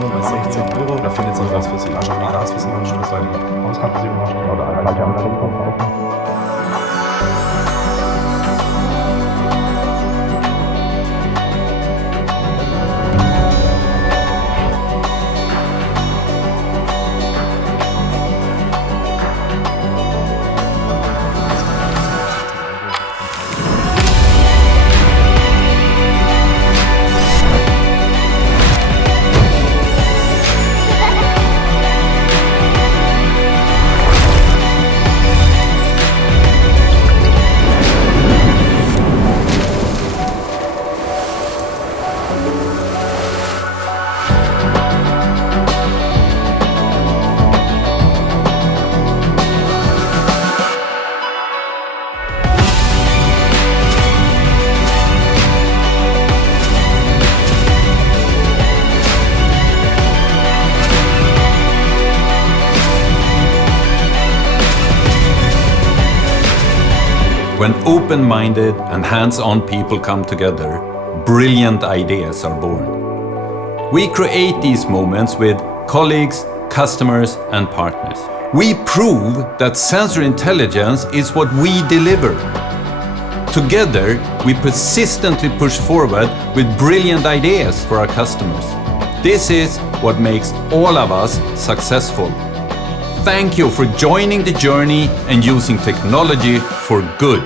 Ahnung, bei 16 Euro, da findet sich was für Sie. Wahrscheinlich das, was Sie ein Stück weit Ausgangsbesicherung oder eine andere kaufen. When open-minded and hands-on people come together, brilliant ideas are born. We create these moments with colleagues, customers, and partners. We prove that sensor intelligence is what we deliver. Together, we persistently push forward with brilliant ideas for our customers. This is what makes all of us successful. Thank you for joining the journey and using technology for good.